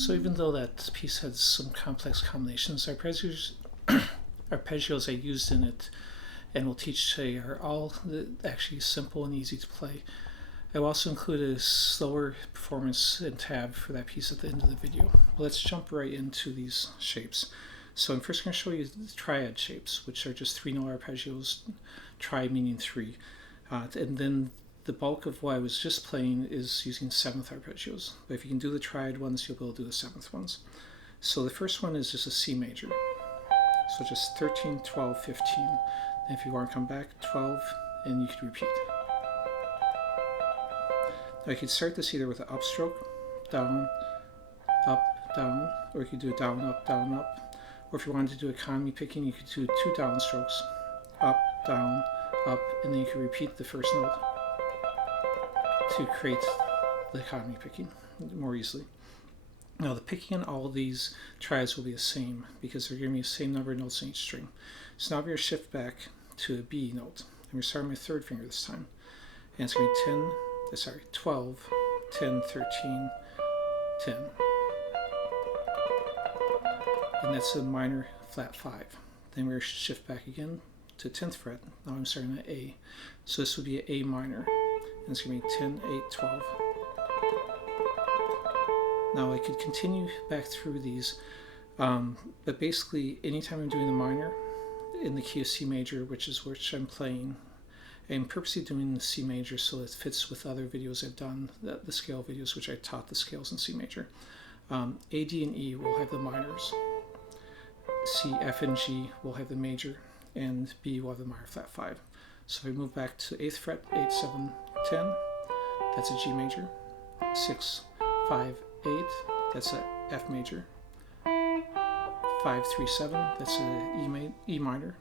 So even though that piece has some complex combinations, arpeggios I used in it and will teach today are all actually simple and easy to play. I will also include a slower performance and tab for that piece at the end of the video. But let's jump right into these shapes. So I'm first going to show you the triad shapes, which are just 3-note arpeggios, tri meaning 3. And then the bulk of what I was just playing is using 7th arpeggios. But if you can do the triad ones, you'll be able to do the 7th ones. So the first one is just a C major. So just 13, 12, 15. And if you want to come back, 12, and you can repeat. Now you could start this either with an upstroke, down, up, down, or you could do a down, up, or if you wanted to do economy picking, you could do 2 downstrokes, up, down, up, and then you could repeat the first note to create the economy picking more easily. Now the picking on all of these triads will be the same because they're giving me the same number of notes in each string. So now we're going to shift back to a B note, and we're starting with my 3rd finger this time, and it's going to be 12, 10, 13, 10. And that's a minor flat 5. Then we're going to shift back again to 10th fret. Now I'm starting at A. So this would be an A minor. And it's going to be 10, 8, 12. Now I could continue back through these, but basically anytime I'm doing the minor in the key of C major, which I'm playing, I'm purposely doing the C major so it fits with other videos I've done, the scale videos, which I taught the scales in C major. A, D, and E will have the minors. C, F, and G will have the major, and B will have the minor flat 5. So if I move back to 8th fret, 8, 7, 10, that's a G major. 6, 5, 8, that's a F major. 5, 3, 7, that's a E minor.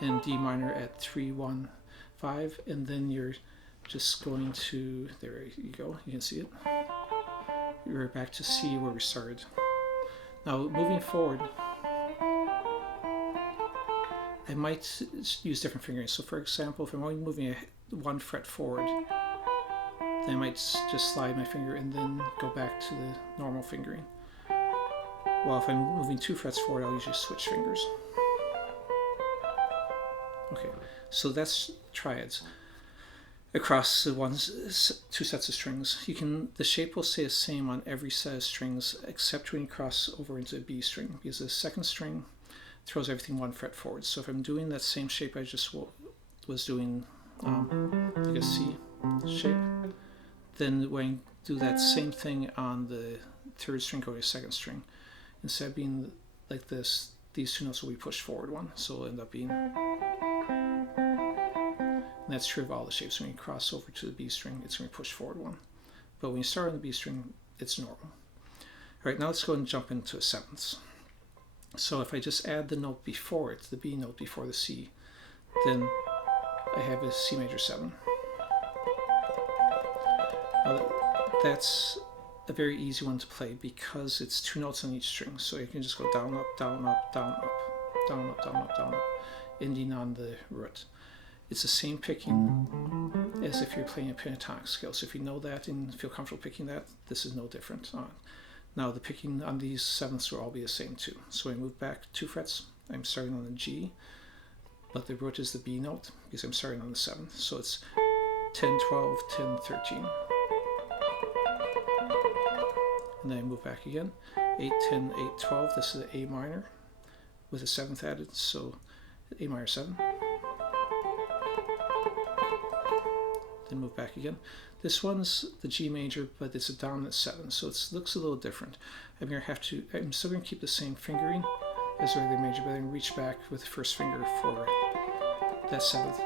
And D minor at 3, 1, 5, and then you're just going to, there you go, you can see it. You're back to C where we started. Now moving forward, I might use different fingering. So for example, if I'm only moving 1 fret forward, then I might just slide my finger and then go back to the normal fingering. While if I'm moving 2 frets forward, I'll usually switch fingers. Okay, so that's triads across the 2 sets of strings. The shape will stay the same on every set of strings except when you cross over into a B string, because the 2nd string throws everything 1 fret forward. So if I'm doing that same shape I just was doing, like a C shape, then when I do that same thing on the 3rd string go to 2nd string, instead of being like this, these 2 notes will be pushed forward 1, so it'll end up being. And that's true of all the shapes. When you cross over to the B string, it's going to be pushed forward 1. But when you start on the B string, it's normal. All right, now let's go and jump into a 7th. So if I just add the note before it, the B note before the C, then I have a C major 7. Now that's a very easy one to play because it's 2 notes on each string. So you can just go down, up, down, up, down, up, down, up, down, up, down, up, ending on the root. It's the same picking as if you're playing a pentatonic scale. So if you know that and feel comfortable picking that, this is no different. Now the picking on these 7ths will all be the same too. So I move back 2 frets. I'm starting on the G, but the root is the B note because I'm starting on the 7th. So it's 10, 12, 10, 13. And then I move back again. 8, 10, 8, 12. This is the A minor with a 7th added, so A minor 7. Then move back again. This one's the G major, but it's a dominant 7, so it looks a little different. I'm still going to keep the same fingering as the regular major, but I'm going to reach back with the 1st finger for that 7th,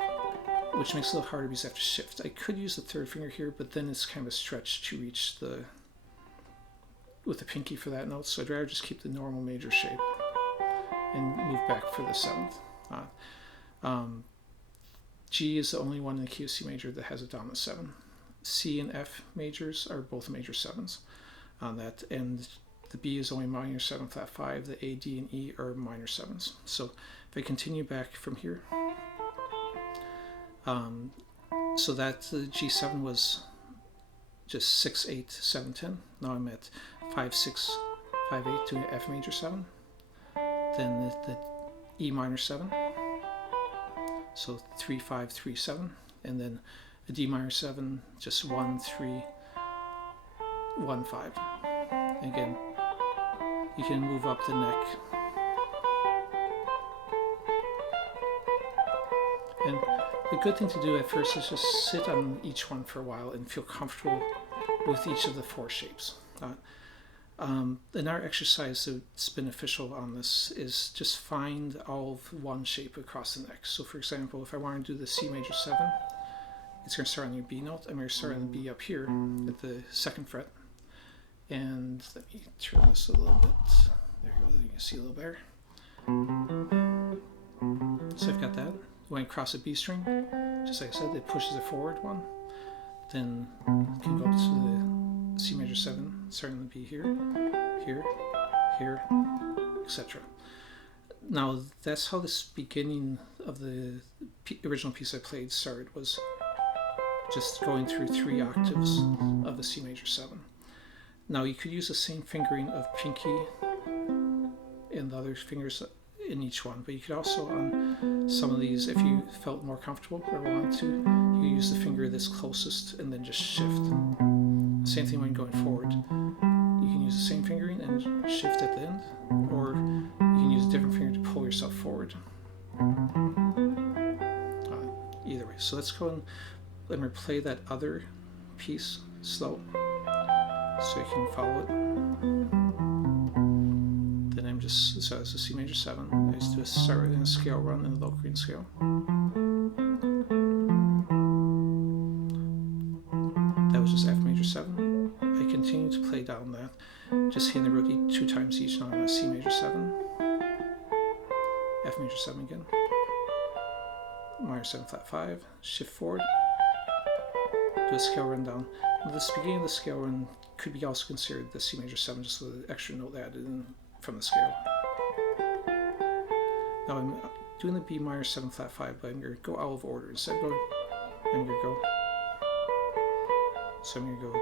which makes it a little harder because I have to shift. I could use the 3rd finger here, but then it's kind of a stretch to reach with the pinky for that note, so I'd rather just keep the normal major shape and move back for the 7th. G is the only one in the key of C major that has a dominant 7. C and F majors are both major 7s on that, and the B is only minor 7 flat 5. The A, D, and E are minor 7s. So if I continue back from here, so that the G7 was just 6, 8, 7, 10. Now I'm at 5, 6, 5, 8 to an F major 7, then the E minor 7, so 3, 5, 3, 7, and then a D minor 7, just 1, 3, 1, 5. Again, you can move up the neck. And the good thing to do at first is just sit on each one for a while and feel comfortable with each of the 4 shapes. Another exercise that's beneficial on this is just find all of one shape across the neck. So for example, if I want to do the C major 7, it's going to start on your B note. I'm going to start on the B up here at the 2nd fret. And let me turn this a little bit. There you go, you can see a little better. So I've got that. When I cross a B string, just like I said, it pushes it forward one. Then you can go up to the C major 7, starting the B here, here, here, etc. Now that's how this beginning of the original piece I played started, was just going through 3 octaves of the C major 7. Now you could use the same fingering of pinky and the other fingers in each one, but you could also, on some of these, if you felt more comfortable or wanted to, you use the finger that's closest and then just shift. Same thing when going forward. You can use the same fingering and shift at the end, or you can use a different finger to pull yourself forward. Either way. So let's go and let me play that other piece slow so you can follow it. Then I'm just, so it's a C major 7. I just do a start in a scale run in the low green scale. That was just F major 7. I continue to play down that, just hitting the root 2 times each on a C major 7, F major 7 again, minor 7 flat 5, shift forward, do a scale run down. Now this beginning of the scale run could be also considered the C major 7, just with the extra note added in from the scale. Now I'm doing the B minor 7 flat 5, but I'm going to go out of order. Instead of going, I'm going to go, so I'm going to go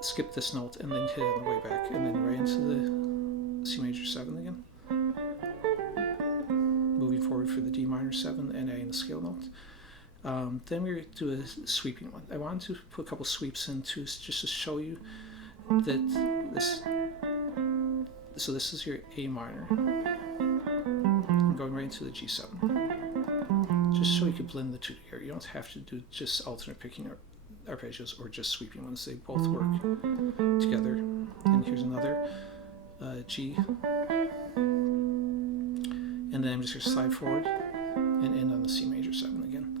skip this note and then hit it on the way back, and then right into the C major 7 again. Moving forward for the D minor 7 and adding the scale note. Then we're going to do a sweeping one. I wanted to put a couple sweeps in just to show you that this, so this is your A minor. I'm going right into the G7. Just so you can blend the two together. You don't have to do just alternate picking arpeggios or just sweeping ones. They both work together. And here's another G. And then I'm just going to slide forward and end on the C major 7 again.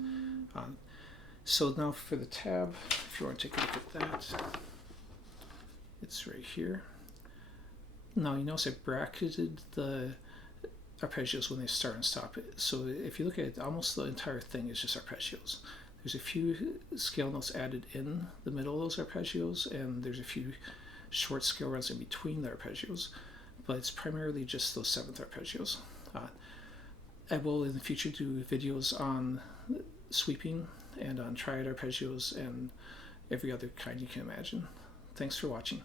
So now for the tab, if you want to take a look at that, it's right here. Now you notice I bracketed the arpeggios when they start and stop. So if you look at it, almost the entire thing is just arpeggios. There's a few scale notes added in the middle of those arpeggios, and there's a few short scale runs in between the arpeggios, but it's primarily just those 7th arpeggios. I will in the future do videos on sweeping and on triad arpeggios and every other kind you can imagine. Thanks for watching.